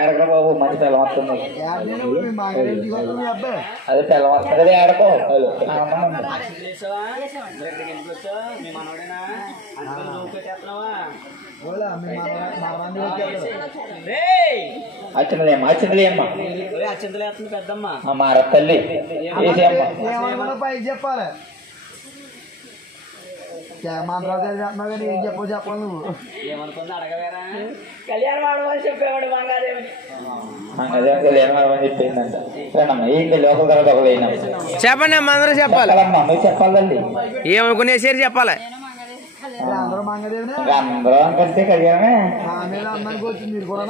ఏడక బాబు మంచి పిల్ల వస్తుంది అదే పిల్ల వస్తుంది కదా ఏడకో అచ్చిందలేమ్మా అచ్చిందలేమ్మా పెద్దమ్మా మార తల్లి చెప్పాలి మంత్రాలు కానీ ఏం చెప్పాలి నువ్వు ఏమనుకుంది అడగవేరా కళ్యాణం ఆడమని చెప్పేవాడు మంగాదేవి కళ్యాణం ఆడమని చెప్పిందంట ఏం లోకల్ తర్వాత ఒక వేయినా చెప్పండి అమ్మ అందరూ చెప్పాలి నువ్వు చెప్పాలండి ఏమనుకునేసారు చెప్పాలి అందరూ మంగదేవినే అందరూ అనుకుంటే కళ్యాణమే నా మీద అందరికి వచ్చింది మీరు కూడా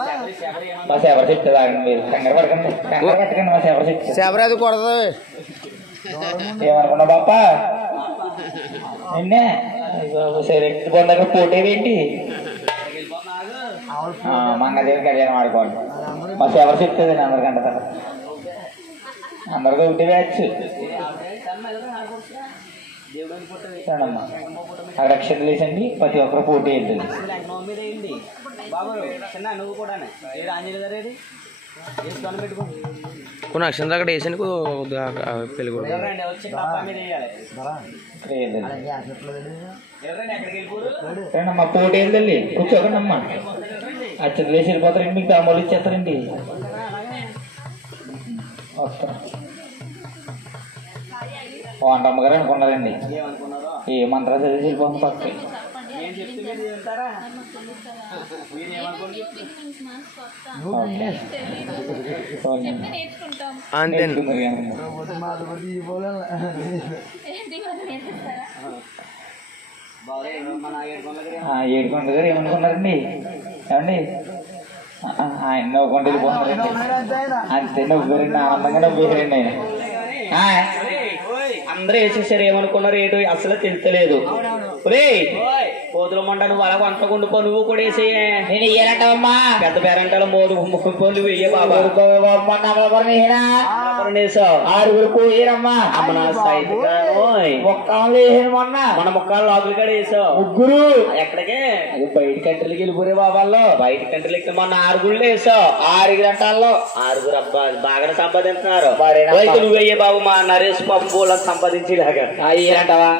మా సేవరు చెప్తే మీరు కంగారు పడకండి కంగారు పట్టకండి మా సేవరు చెప్తే శబరాది కొడదు ఏమనుకున్నా బాప నిన్నే పొంద దగ్గర పోటీ ఏంటి మంగదేవి కళ్యాణం ఆడుకోండి మా సేవరు చెప్తుంది అందరికంటే తర్వాత అందరికీ ఒకటి వేయచ్చు చూడమ్మా అక్కడ అక్షతలు వేసండి ప్రతి ఒక్కరు పోటీ వేద్దండి నువ్వు కూడా కొన్ని అక్షంతలు అక్కడ వేసాను పెళ్లి కూడా అమ్మా పోటీ వేద్దండి కూర్చోకండి అమ్మా అక్షతలు వేసి వెళ్ళిపోతారండి మీకు తాంబూలు ఇచ్చేస్తారండి వస్తాం వంటమ్మ గారు అనుకున్నారండి ఏ మంత్రాలు చదివి వెళ్ళిపోతుంది పక్కకి అంతే ఏడుకొండ గారు ఏమనుకున్నారండి ఏమండి ఆయన నవ్వుకుంటూ వెళ్ళిపోతున్నారండి అంతే నవ్వుగారండి ఆనందంగా నవ్వేశారండి ఆయన అందరూ వేసేసారు ఏమనుకున్నారు ఏటో అసలు తెలుస్తలేదు కోతుల మండ నువ్వు అలా వంట కొండుకో నువ్వు కూడా వేసేయే నేను ఇయ్యాలంటావమ్మా పెద్ద పేరంటాలు మోదు ముక్కుపోలు వెయ్యే బాబా ఆరుగురు వేయరమ్మా అమ్మ నా సైజు ఒక్కలు వేసాను మన ముక్కలు లోపలి కాడ వేసావు ముగ్గురు ఎక్కడికే అది బయట కంట్రీలకి వెళ్ళిపోరే బాబాల్లో బయట కంట్రీలకి మొన్న ఆరుగురు వేసావు 6 గంటల్లో ఆరుగురు అబ్బా బాగానే సంపాదించున్నారు నువ్వు వెయ్యే బాబు మా నరేష్ పాపం పూలను సంపాదించేలాగా అయ్యారంటావా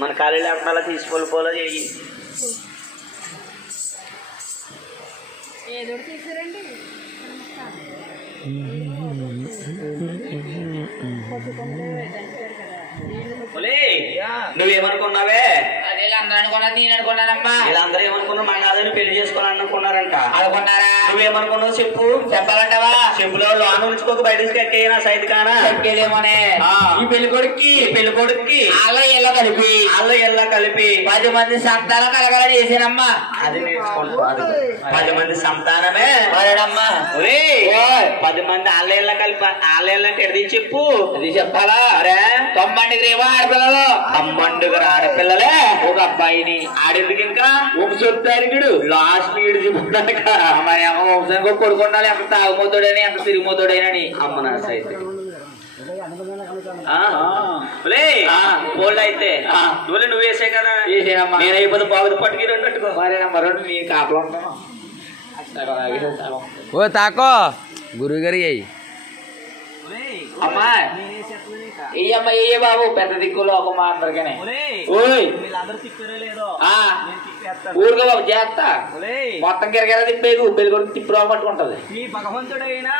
మన ఖాళీ లేకుండా తీసుకోవాలి పోలో చేయి నువ్వేమనుకున్నావే వీళ్ళందరూ అనుకున్నారు నేను అనుకున్నానమ్మా వీళ్ళందరూ ఏమనుకున్నారు మంగాదని పెళ్లి చేసుకోవాలని అనుకున్నారంట అనుకున్నారా నువ్వేమనుకున్నావు చెప్పు చెప్పాలంటావా చెప్పులో లోన్ ఉంచుకోక బయటకు ఎక్కేనా సైడ్ కానా ఎక్కేదేమోనే ఈ పెళ్లి కొడుక్కి అల్ల ఎల్ల కలిపి 10 మంది సంతానం కలగాలని చేసానమ్మా అది నేర్చుకుంటా 10 మంది సంతానమే మరేడమ్మా 10 మంది ఆళ్ళ కలిపి ఆళ్ళ అంటే ఎడది చెప్పు అది చెప్పాలా అరే 90 ఆడపిల్లలు 90 ఆడపిల్లలే ఒక అబ్బాయిని ఆడేందుకు ఇంకా వంశోద్ధారికుడు లాస్ట్ ఈడు చెప్పుకున్నాక మరి అమ్మ వంశానికి కొడుకున్నాడు ఎంత తాగుమోతాడని ఎంత తిరిగిమోతాడని అమ్మ నా సైతే అయితే నువ్వు వేసే కదా నేను అయిపోతే బాగుంది పట్టుకి 2 పెట్టుకో మరొకటి నీ కాపలు ఉంటాను ఓ తాకో గురువు గారి అయ్యి అమ్మా ఏయమ్మా ఏ బాబు పెద్ద దిక్కులో ఒక మా అందరికనే ఊరుగా బాబు చేస్తా మొత్తం గిరగిర తిప్పేది పెళ్లి కొడుకు తిప్పి పట్టుకుంటది భగవంతుడైనా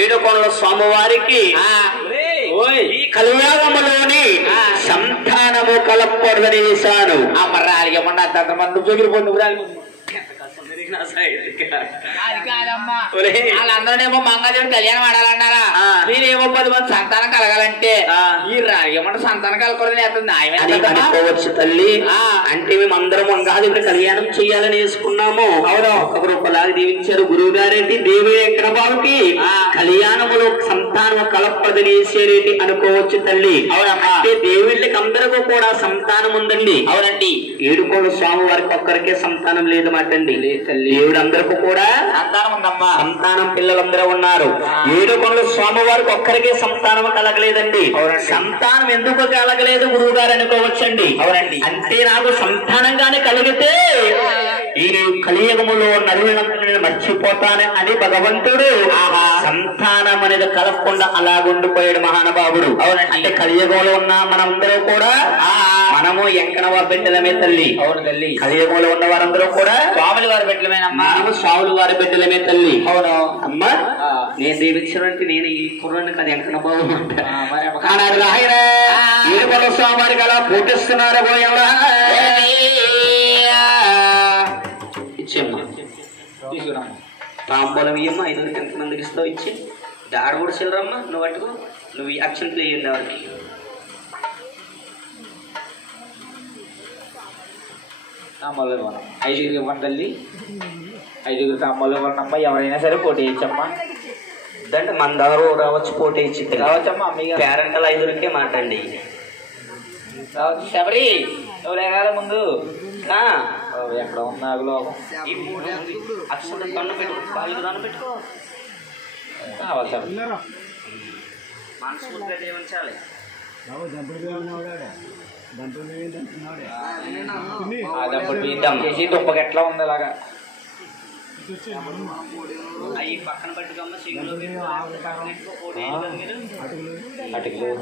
7 కొండల స్వామివారికి ఈ కళ్యాణములోని సంతానము కలపకూడదని వేశాను మరి రాలిగమ్మన్నా అంతమంది జగిరిపోండి వాళ్ళందరూనేమో మంగళదేవుడు కళ్యాణం ఆడాలన్నారా నేనేమో 10 మంది సంతానం కలగాలంటే ఈ ఏమన్నా సంతానం కలగకూడదు తల్లి అంటే మేము అందరం మంగాదేవుడి కళ్యాణం చెయ్యాలని వేసుకున్నాము అవును ఒక రూపలాగా దీవించారు గురువు గారేంటి దేవి ఎక్కడ బాబుకి కళ్యాణములో సంతానం కలపకూడదని వేసేరేటి అనుకోవచ్చు తల్లి అంటే దేవుళ్ళకి అందరికీ కూడా సంతానం ఉందండి అవునండి 7 కోళ్ళ స్వామి వారికి ఒక్కరికే సంతానం లేదు మాటండి దేవుడందరికీ కూడా సంతానం ఉందమ్మా సంతానం పిల్లలందరూ ఉన్నారు 7 కొండల స్వామి వారికి ఒక్కరికే సంతానం కలగలేదండి సంతానం ఎందుకు కలగలేదు గురువు గారు అనుకోవచ్చండి అవునండి అంటే నాకు సంతానంగానే కలిగితే ఈ కలియుగములో నరులందరినీ మర్చిపోతానే అని భగవంతుడు సంతానం అనేది కలగకుండా అలాగుండిపోయాడు మహానుభావుడు. అవునండి. అంటే కలియుగంలో ఉన్న మనందరూ కూడా మనము ఎంకనవ బిడ్డలమే తల్లి. అవును తల్లి. కలియుగంలో ఉన్న వారందరూ కూడా స్వాముల వారి బిడ్డలమేనమ్మా. మనము స్వాముల వారి బిడ్డలమే తల్లి. అవును అమ్మా. నేను దీవించినట్టు నేను ఈ కుర్రాన్ని కదా ఎంకన బాబు స్వామివారికి అలా పూజిస్తున్నారు. ఇచ్చేమ్మా తీసుకురామ్మా. తాంబూలం ఇయ్యమ్మా. 5 ఎంతమందికి ఇస్తావు ఇచ్చి దాడు కూడా చిల్లరమ్మా. నువ్వు అట్టుకో. నువ్వు ఈ అక్షంతలు వేయండి ఎవరికి. తాంబూలం ఇవ్వను. 5 ఇవ్వండి తల్లి. 5 తాంబూలం ఇవ్వనమ్మా. ఎవరైనా సరే పోటీ ఇచ్చమ్మా. అంటే మన దగ్గర రావచ్చు పోటీ ఇచ్చి రావచ్చమ్మా. అమ్మయ్య పేరెంటల్ 5కే మాటండి. శబరి నువ్వు లేగాల ముందు ఎక్కడ ఉన్నా లోకం అక్షంత దండ పెట్టు. వాళ్ళకి దండ పెట్టుకో. మనస్ఫూర్తిగా జీవించాలి. చేసి దుంపకి ఎట్లా ఉంది అలాగా అవి పక్కన పెట్టుకోమ్మా. చెగులో అటుకులు